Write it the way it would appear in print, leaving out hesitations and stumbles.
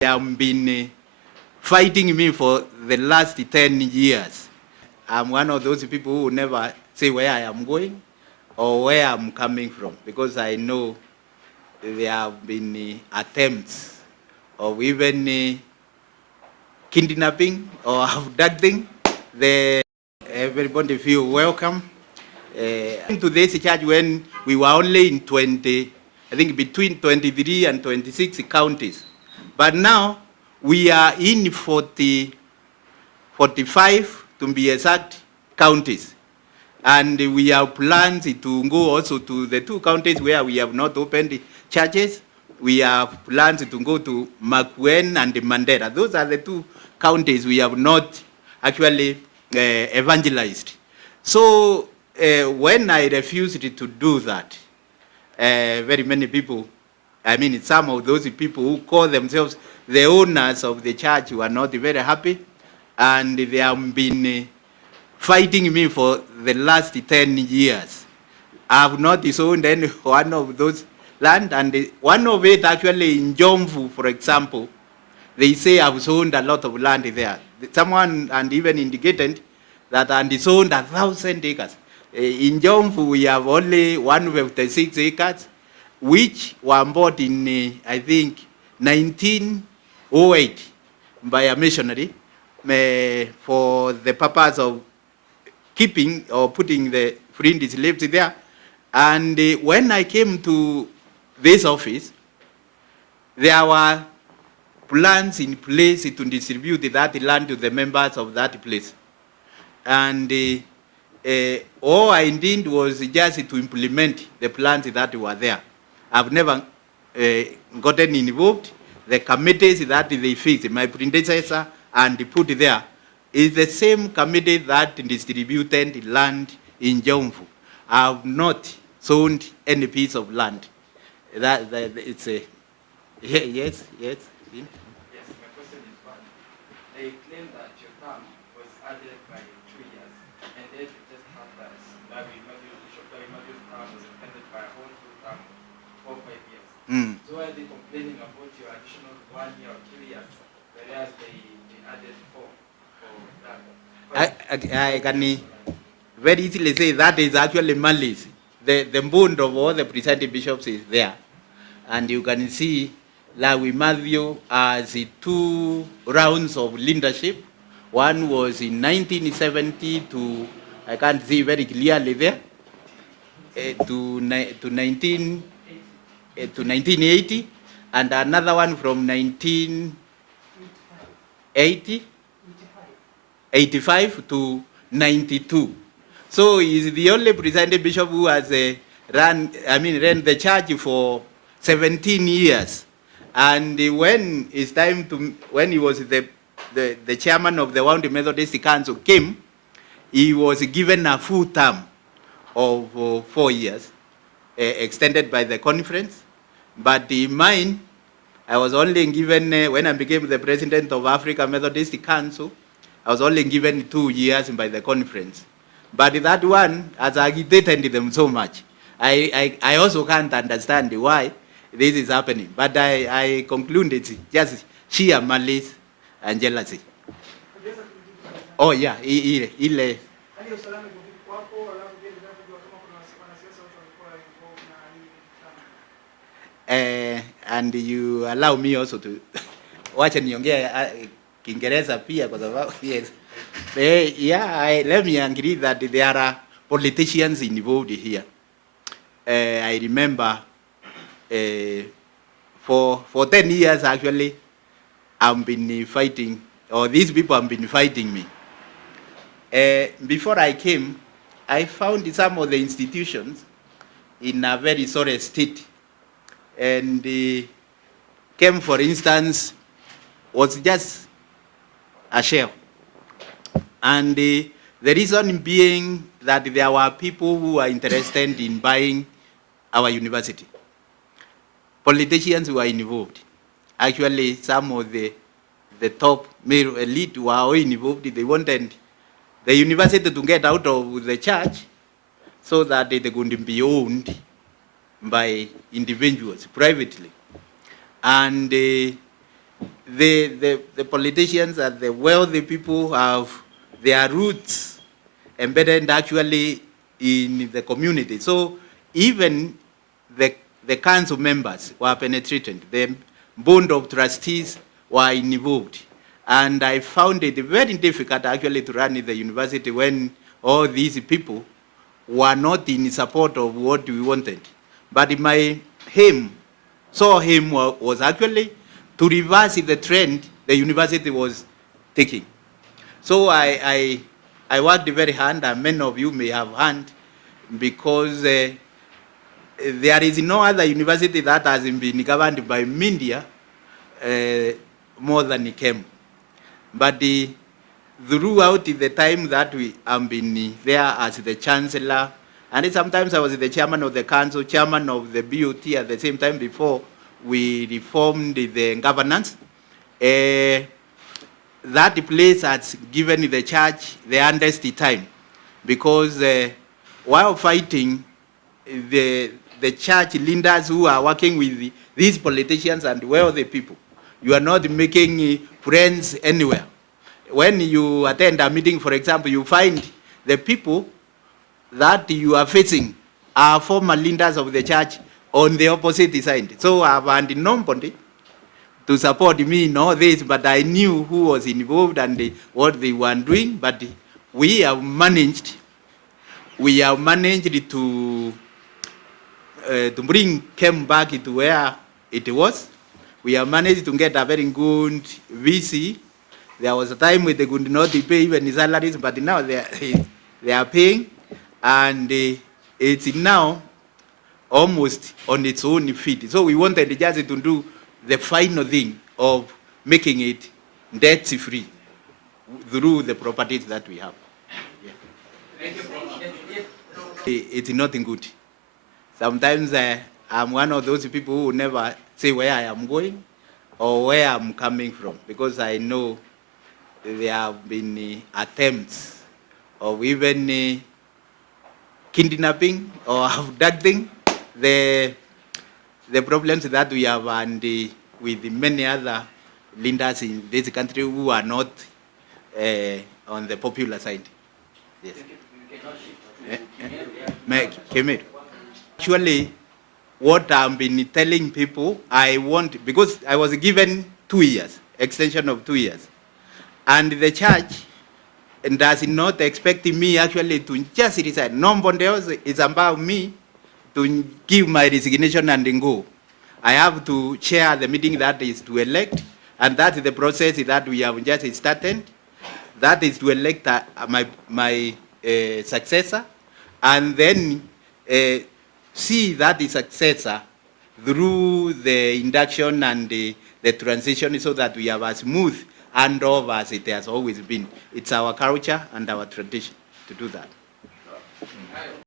They have been fighting me for the last 10 years. I'm one of those people who never say where I am going or where I'm coming from, because I know there have been attempts of even kidnapping or abducting. Everybody feel welcome. To this church when we were only in between 23 and 26 counties. But now we are in 45, to be exact, counties. And we have plans to go also to the 2 counties where we have not opened churches. We have plans to go to Makueni and Mandera. Those are the 2 counties we have not actually evangelized. So when I refused to do that, very many people, some of those people who call themselves the owners of the church were not very happy, and they have been fighting me for the last 10 years. I have not disowned any one of those land, and one of it actually in Jomvu, for example, they say I've sold a lot of land there. Someone and even indicated that I disowned 1,000 acres. In Jomvu, we have only 156 acres, which were bought in, 1908 by a missionary for the purpose of keeping or putting the freed slaves there. And when I came to this office, there were plans in place to distribute that land to the members of that place. And all I did was just to implement the plans that were there. I've never gotten involved. The committees that they fixed, my predecessor and put there, is the same committee that distributed land in Jomvu. I have not sold any piece of land. It's a yes. Yes, my question is one. They claim that your term was added by 2 years, and then you just had that Bishop Matthew's term was extended by a whole full term, 4 or 5 years. So why are they complaining about your additional 1 year or 2 years, whereas they added 4 for that? I can very easily say that is actually malice. The bond of all the presiding bishops is there. And you can see Lawi Matthew has 2 rounds of leadership. One was in 1970 to, I can't see very clearly there, to 1980, and another one from 1985 to 92. So he's the only presiding bishop who has ran the church for 17 years. And when it's time to, when he was the chairman of the World Methodist Council came, he was given a full term of 4 years, extended by the conference. But in mine, I was only given, when I became the president of Africa Methodist Council, I was only given 2 years by the conference. But that one has agitated them so much. I also can't understand why this is happening. But I conclude it's just sheer malice and jealousy. Oh yeah, ile. And you allow me also to watch niongea Kiingereza pia kwa sababu yes. Let me agree that there are politicians involved here. I remember for 10 years actually, I've been fighting, or these people have been fighting me. Before I came, I found some of the institutions in a very sorry state. And came, for instance, was just a shell. And the reason being that there were people who are interested in buying our university. Politicians were involved. Actually, some of the top male elite were all involved. They wanted the university to get out of the church so that they couldn't be owned by individuals privately. And the politicians and the wealthy people have their roots embedded actually in the community. So even the council members were penetrated. The board of trustees were involved. And I found it very difficult actually to run the university when all these people were not in support of what we wanted. But my aim was actually to reverse the trend the university was taking. So I worked very hard, and many of you may have heard, because there is no other university that has been governed by media more than IKEM. But throughout the time that we have been there as the chancellor, and sometimes I was the chairman of the council, chairman of the BOT at the same time before we reformed the governance, that place has given the church the hardest time, because while fighting the church leaders who are working with these politicians and wealthy people, you are not making friends anywhere. When you attend a meeting, for example, you find the people that you are facing are former leaders of the church on the opposite side. So I've had nobody to support me in all this, but I knew who was involved and what they were doing. But we have managed to bring Kem back to where it was. We have managed to get a very good VC. There was a time when they could not pay even his salaries, but now they are paying, and it's now almost on its own feet. So we wanted just to do the final thing of making it debt-free through the properties that we have. Yeah. Thank you. It's nothing good. Sometimes I'm one of those people who never say where I am going or where I'm coming from, because I know there have been attempts of even kidnapping or abducting. The problems that we have, and with many other leaders in this country who are not on the popular side. Yes. Actually, what I've been telling people, I want, because I was given 2 years, extension of 2 years. And the church does not expect me actually to just resign. Nobody else is about me to give my resignation and go. I have to chair the meeting that is to elect, and that's the process that we have just started. That is to elect my successor, and then see that the successor through the induction and the transition, so that we have a smooth handover as it has always been. It's our culture and our tradition to do that.